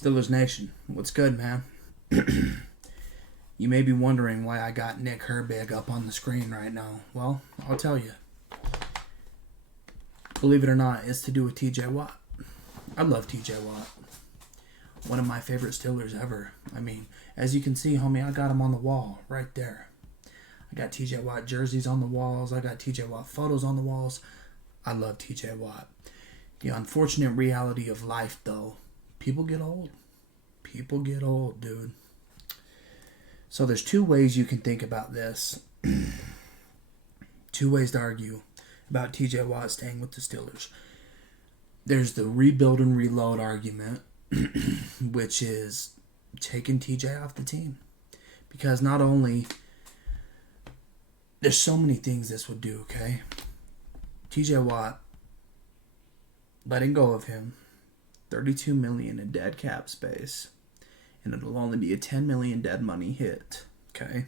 Steelers Nation, what's good, man? You may be wondering why I got Nick Herbig up on the screen right now. Well, I'll tell you. Believe it or not, it's to do with TJ Watt. I love TJ Watt. One of my favorite Steelers ever. I mean, as you can see, homie, I got him on the wall right there. I got TJ Watt jerseys on the walls. I got TJ Watt photos on the walls. I love TJ Watt. The unfortunate reality of life, though, people get old. People get old, dude. So there's two ways you can think about this. Two ways to argue about TJ Watt staying with the Steelers. There's the rebuild and reload argument, which is taking TJ off the team. Because not only... There's so many things this would do, okay? TJ Watt, letting go of him, $32 million in dead cap space, and it'll only be a $10 million dead money hit, okay?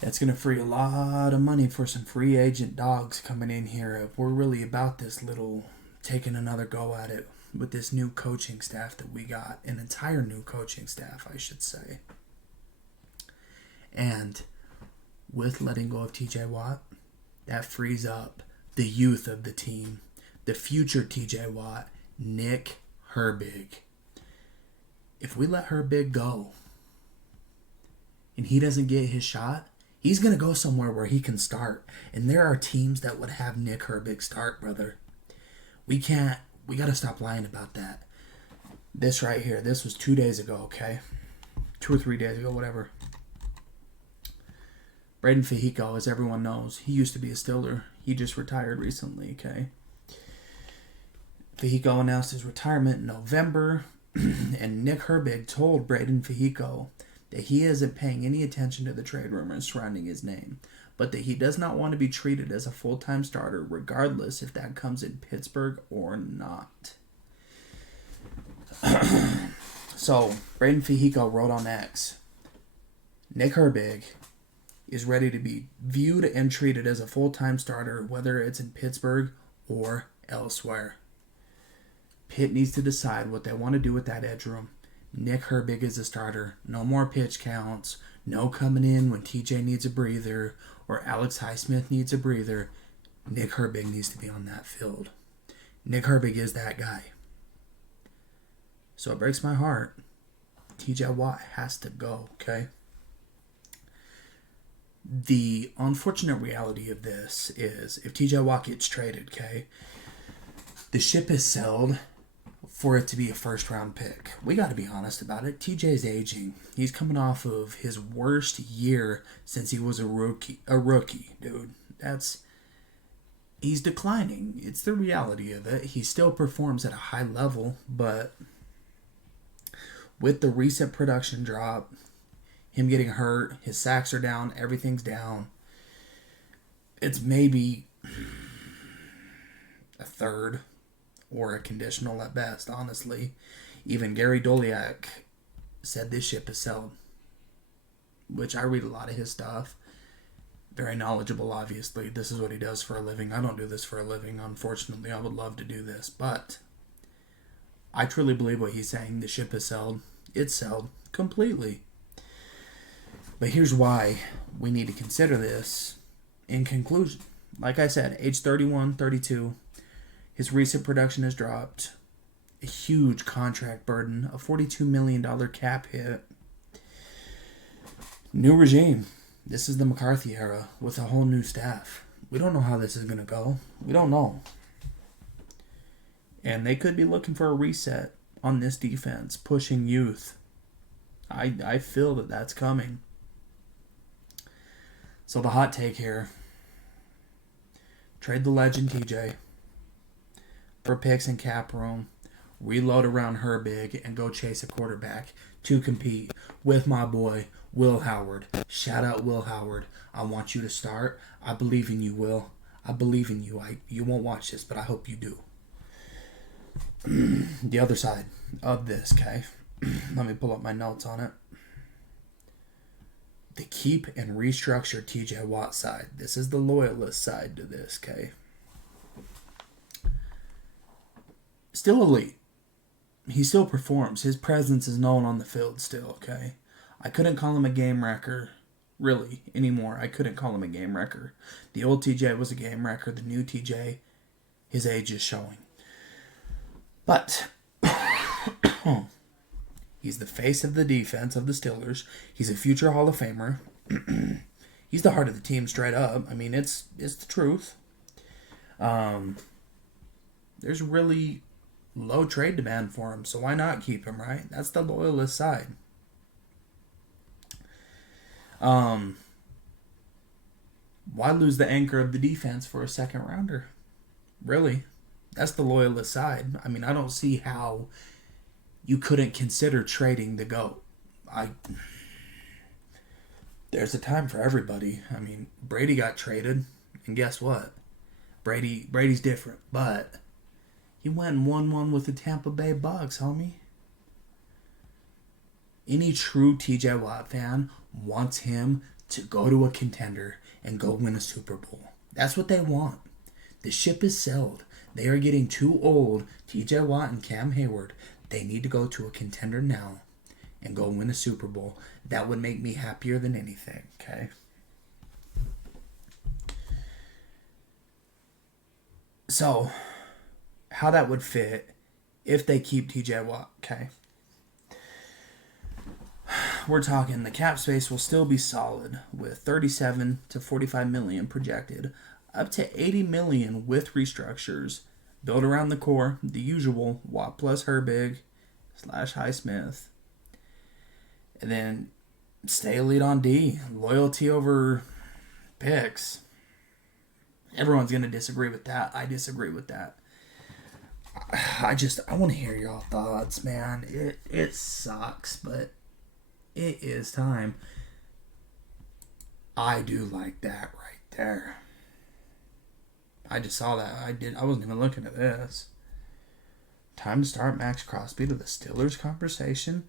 That's going to free a lot of money for some free agent dogs coming in here. We're really about this little, taking another go at it with this new coaching staff that we got. An entire new coaching staff, I should say. And with letting go of TJ Watt, that frees up the youth of the team, the future TJ Watt, Nick Herbig. If we let Herbig go and he doesn't get his shot, he's going to go somewhere where he can start. And there are teams that would have Nick Herbig start, brother. We got to stop lying about that. This right here, this was 2 days ago, okay? 2 or 3 days ago, whatever. Braden Fahico, as everyone knows, he used to be a Steeler. He just retired recently, okay? Fahico announced his retirement in November, and Nick Herbig told Braden Fahico that he isn't paying any attention to the trade rumors surrounding his name, but that he does not want to be treated as a full-time starter, regardless if that comes in Pittsburgh or not. So, Braden Fahico wrote on X, Nick Herbig is ready to be viewed and treated as a full-time starter, whether it's in Pittsburgh or elsewhere. Pitt needs to decide what they want to do with that edge room. Nick Herbig is a starter. No more pitch counts. No coming in when TJ needs a breather or Alex Highsmith needs a breather. Nick Herbig needs to be on that field. Nick Herbig is that guy. So it breaks my heart. TJ Watt has to go, okay? The unfortunate reality of this is if TJ Watt gets traded, okay, the ship is sailed for it to be a first-round pick. We got to be honest about it. TJ's aging. He's coming off of his worst year since he was a rookie, dude. He's declining. It's the reality of it. He still performs at a high level, but with the recent production drop, him getting hurt, his sacks are down, everything's down. It's maybe a third or a conditional at best, honestly. Even Gary Doliak said this ship is sailed, which I read a lot of his stuff. Very knowledgeable, obviously. This is what he does for a living. I don't do this for a living, unfortunately. I would love to do this, but I truly believe what he's saying. The ship is sailed. It's sailed completely. But here's why we need to consider this in conclusion. Like I said, age 31, 32, his recent production has dropped. A huge contract burden, a $42 million cap hit. New regime. This is the McCarthy era with a whole new staff. We don't know how this is going to go. We don't know. And they could be looking for a reset on this defense, pushing youth. I feel that that's coming. So the hot take here, trade the legend TJ for picks and cap room, reload around Herbig, and go chase a quarterback to compete with my boy, Will Howard. Shout out Will Howard. I want you to start. I believe in you, Will. I believe in you. You won't watch this, but I hope you do. The other side of this, okay? Let me pull up my notes on it. The keep and restructure TJ Watt side. This is the loyalist side to this, okay? Still elite. he still performs. His presence is known on the field still, okay? I couldn't call him a game wrecker, really, anymore. I couldn't call him a game wrecker. The old TJ was a game wrecker. The new TJ, his age is showing. But he's the face of the defense of the Steelers. He's a future Hall of Famer. He's the heart of the team straight up. I mean, it's the truth. There's really low trade demand for him, so why not keep him, right? That's the loyalist side. Why lose the anchor of the defense for a second rounder? Really? That's the loyalist side. I mean, I don't see how you couldn't consider trading the GOAT. There's a time for everybody. I mean, Brady got traded, and guess what? Brady's different, but he went and won one with the Tampa Bay Bucks, homie. Any true TJ Watt fan wants him to go to a contender and go win a Super Bowl. That's what they want. The ship is sailed. They are getting too old. TJ Watt and Cam Hayward, they need to go to a contender now and go win a Super Bowl. That would make me happier than anything, okay? So, how that would fit if they keep TJ Watt, okay? We're talking the cap space will still be solid with 37 to 45 million projected, up to 80 million with restructures, built around the core, the usual Watt plus Herbig / Highsmith. And then stay elite on D, loyalty over picks. Everyone's going to disagree with that. I disagree with that. I want to hear y'all thoughts, man. It sucks, but it is time. I do like that right there. I just saw that. I wasn't even looking at this. Time to start Max Crosby to the Steelers conversation.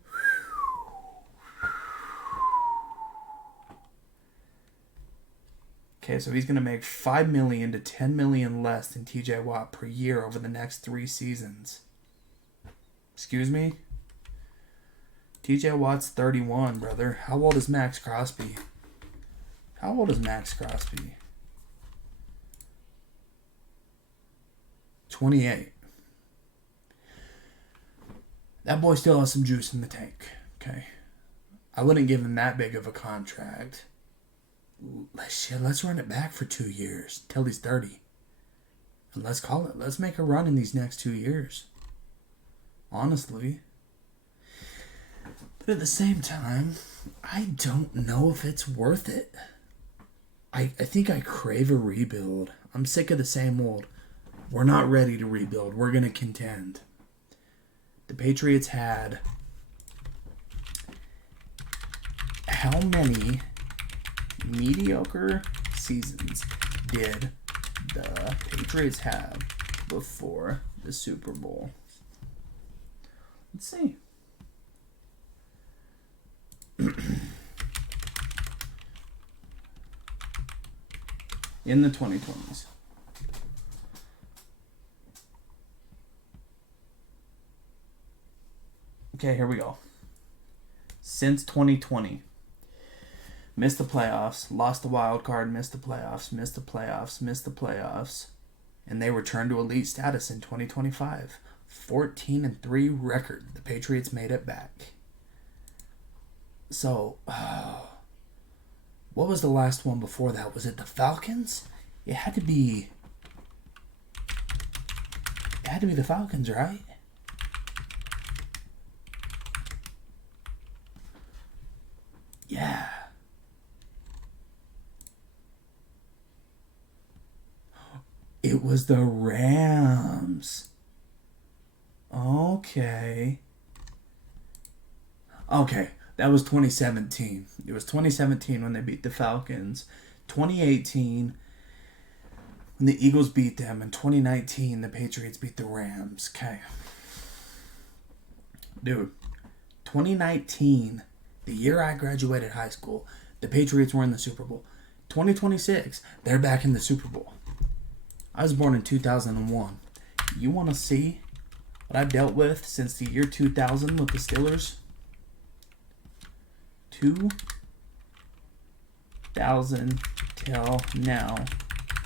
Okay, so he's going to make $5 million to $10 million less than TJ Watt per year over the next 3 seasons. Excuse me? TJ Watt's 31, brother. How old is Max Crosby? 28. That boy still has some juice in the tank, okay? I wouldn't give him that big of a contract. Let's run it back for 2 years till he's 30. And let's call it. Let's make a run in these next 2 years. Honestly. But at the same time, I don't know if it's worth it. I think I crave a rebuild. I'm sick of the same old. We're not ready to rebuild. We're going to contend. The Patriots had how many mediocre seasons did the Patriots have before the Super Bowl? Let's see. In the 2020s. Okay, here we go. Since 2020. Missed the playoffs, lost the wild card, missed the playoffs, and they returned to elite status in 2025. 14-3 record. The Patriots made it back. So, what was the last one before that? Was it the Falcons? It had to be the Falcons, right? Yeah. It was the Rams. Okay, that was 2017. It was 2017 when they beat the Falcons. 2018 when the Eagles beat them. And 2019 the Patriots beat the Rams. Okay. Dude, 2019, the year I graduated high school, the Patriots were in the Super Bowl. 2026, they're back in the Super Bowl. I was born in 2001. You want to see what I've dealt with since the year 2000 with the Steelers. 2000 till now,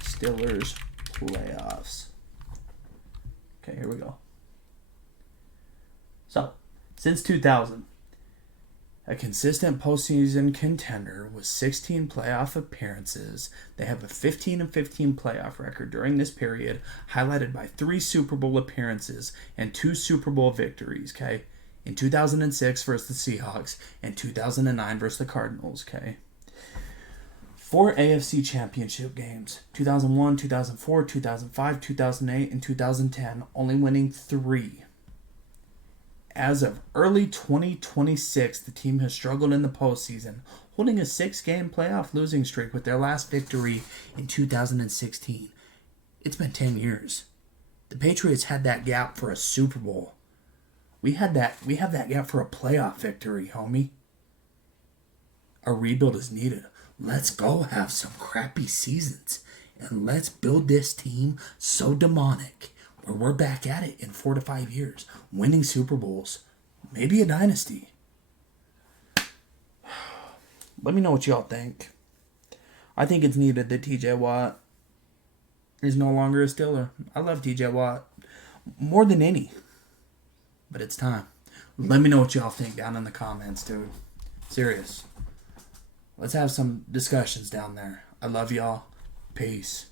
Steelers playoffs. Okay, here we go. So, since 2000, a consistent postseason contender with 16 playoff appearances. They have a 15-15 playoff record during this period, highlighted by 3 Super Bowl appearances and 2 Super Bowl victories, okay? In 2006 versus the Seahawks and 2009 versus the Cardinals, okay? 4 AFC championship games, 2001, 2004, 2005, 2008, and 2010, only winning 3. As of early 2026, the team has struggled in the postseason, holding a 6-game playoff losing streak with their last victory in 2016. It's been 10 years. The Patriots had that gap for a Super Bowl. We have that gap for a playoff victory, homie. A rebuild is needed. Let's go have some crappy seasons, and let's build this team so demonic where we're back at it in 4 to 5 years, winning Super Bowls, maybe a dynasty. Let me know what y'all think. I think it's needed that TJ Watt is no longer a Steeler. I love TJ Watt more than any, but it's time. Let me know what y'all think down in the comments, dude. Serious. Let's have some discussions down there. I love y'all. Peace.